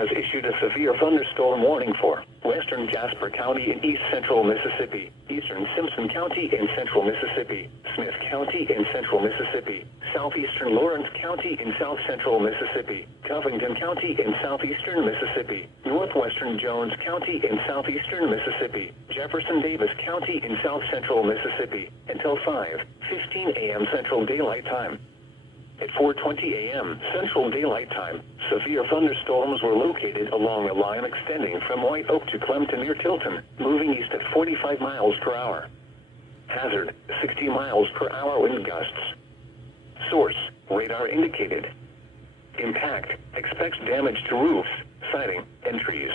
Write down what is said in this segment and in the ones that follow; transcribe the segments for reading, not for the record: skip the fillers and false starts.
has issued a severe thunderstorm warning for western Jasper County in east central Mississippi, eastern Simpson County in central Mississippi, Smith County in central Mississippi, southeastern Lawrence County in south central Mississippi, Covington County in southeastern Mississippi, northwestern Jones County in southeastern Mississippi, Jefferson Davis County in south central Mississippi, until 5:15 a.m. Central Daylight Time. At 4:20 a.m. Central Daylight Time, severe thunderstorms were located along a line extending from White Oak to Clemton near Tilton, moving east at 45 miles per hour. Hazard, 60 miles per hour wind gusts. Source, radar indicated. Impact, expects damage to roofs, siding, and trees.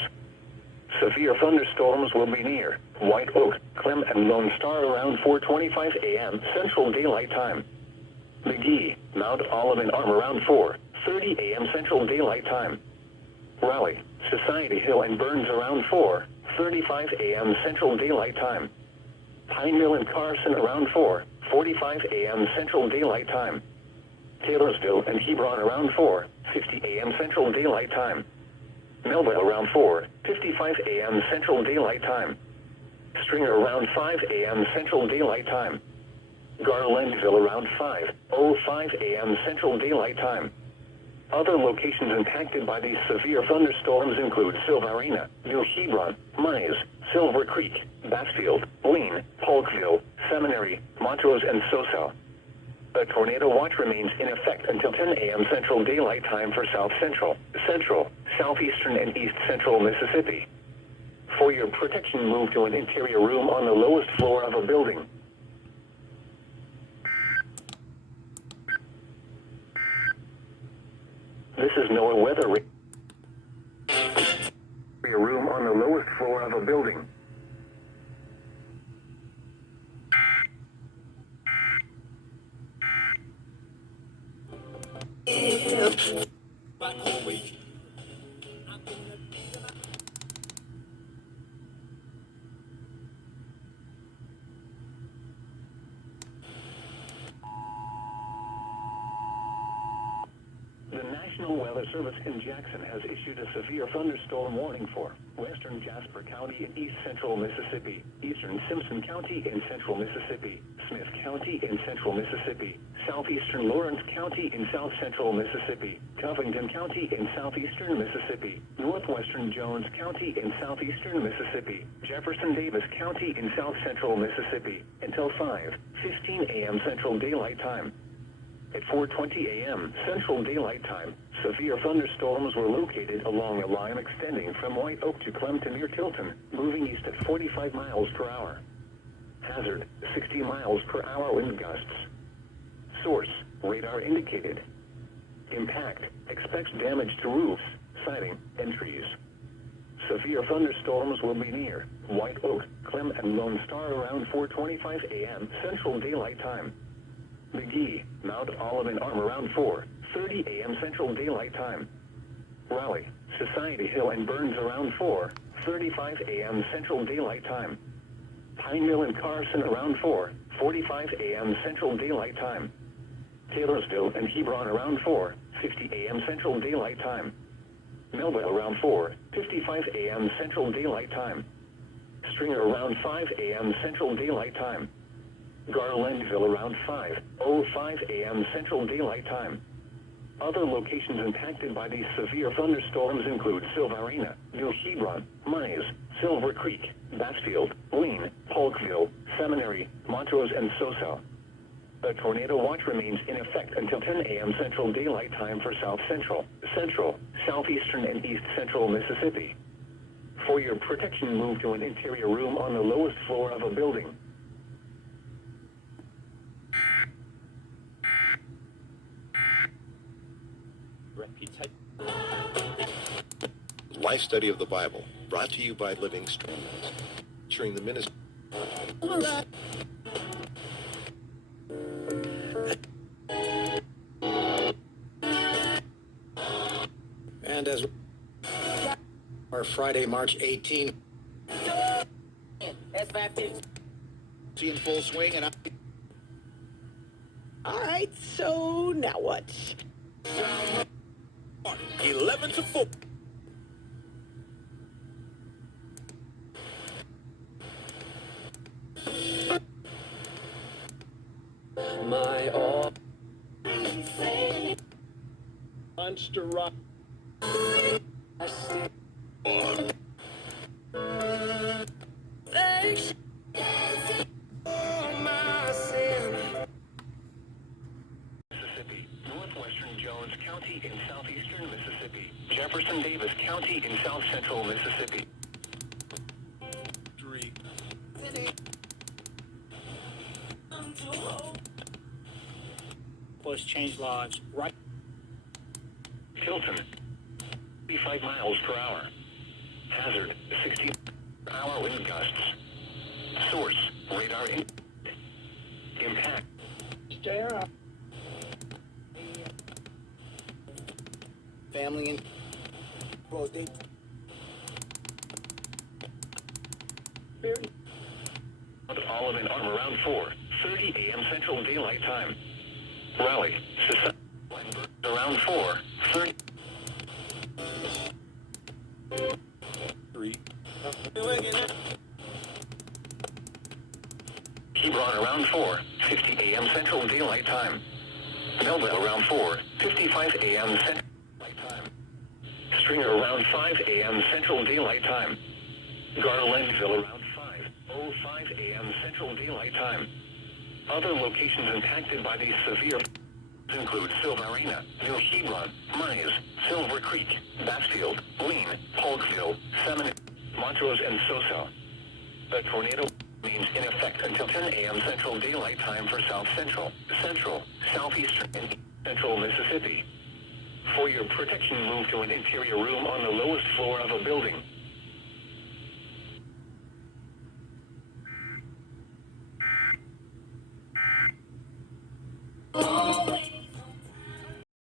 Severe thunderstorms will be near White Oak, Clem, and Lone Star around 4:25 a.m. Central Daylight Time. McGee, Mount Olive, and Arm around 4:30 a.m. Central Daylight Time. Raleigh, Society Hill, and Burns around 4:35 a.m. Central Daylight Time. Pineville and Carson around 4:45 a.m. Central Daylight Time. Taylorsville and Hebron around 4:50 a.m. Central Daylight Time. Melville around 4:55 a.m. Central Daylight Time. Stringer around 5 a.m. Central Daylight Time. Garlandville around 5:05 a.m. Central Daylight Time. Other locations impacted by these severe thunderstorms include Silvarena, New Hebron, Mize, Silver Creek, Bassfield, Lean, Polkville, Seminary, Montrose, and Soso. A tornado watch remains in effect until 10 a.m. Central Daylight Time for South Central, Central, Southeastern, and East Central Mississippi. For your protection, move to an interior room on the lowest floor of a building. This is NOAA weather. Your room on the lowest floor of a building. The National Weather Service in Jackson has issued a severe thunderstorm warning for western Jasper County in east central Mississippi, eastern Simpson County in central Mississippi, Smith County in central Mississippi, southeastern Lawrence County in south central Mississippi, Covington County in southeastern Mississippi, northwestern Jones County in southeastern Mississippi, Jefferson Davis County in south central Mississippi, until 5:15 a.m. Central Daylight Time. At 4:20 a.m. Central Daylight Time, severe thunderstorms were located along a line extending from White Oak to Clemton near Tilton, moving east at 45 miles per hour. Hazard, 60 miles per hour wind gusts. Source, radar indicated. Impact, expects damage to roofs, siding, and trees. Severe thunderstorms will be near White Oak, Clem, and Lone Star around 4:25 a.m. Central Daylight Time. McGee, Mount Olive, and Arm around 4:30 a.m. Central Daylight Time. Raleigh, Society Hill, and Burns around 4:35 a.m. Central Daylight Time. Pineville and Carson around 4:45 a.m. Central Daylight Time. Taylorsville and Hebron around 4:50 a.m. Central Daylight Time. Melville around 4:55 a.m. Central Daylight Time. Stringer around 5 a.m. Central Daylight Time. Garlandville around 5:05 a.m. Central Daylight Time. Other locations impacted by these severe thunderstorms include Silvarena, New Hebron, Mize, Silver Creek, Bassfield, Lean, Polkville, Seminary, Montrose, and Soso. A tornado watch remains in effect until 10 a.m. Central Daylight Time for South Central, Central, Southeastern, and East Central Mississippi. For your protection, move to an interior room on the lowest floor of a building. Life Study of the Bible, brought to you by Living Streams, featuring the ministry. And as our Friday, March 18th, That's 5:50. see in full swing, and All right, so now what? 11-4. monster rock. Mississippi, northwestern Jones County in southeastern Mississippi, Jefferson Davis County in south central Mississippi. 3. Was change lives right. Tilton, 35 miles per hour. Hazard, 60 per hour wind gusts. Source, radar impact. Family and both they Olive on around 4:30 a.m. Central Daylight Time. Raleigh, around 4:30. 3. Hebron around 4:50 a.m. Central Daylight Time. Melville around 4:55 a.m. Central Daylight Time. Stringer around 5 a.m. Central Daylight Time. Garlandville around 5:05 a.m. Central Daylight Time. Other locations impacted by these severe include Silverina, New Hebron, Mines, Silver Creek, Bassfield, Lean, Polkville, Seminole, Montrose, and Soso. The tornado remains in effect until 10 a.m. Central Daylight Time for South Central, Central, Southeastern, and Central Mississippi. For your protection, move to an interior room on the lowest floor of a building.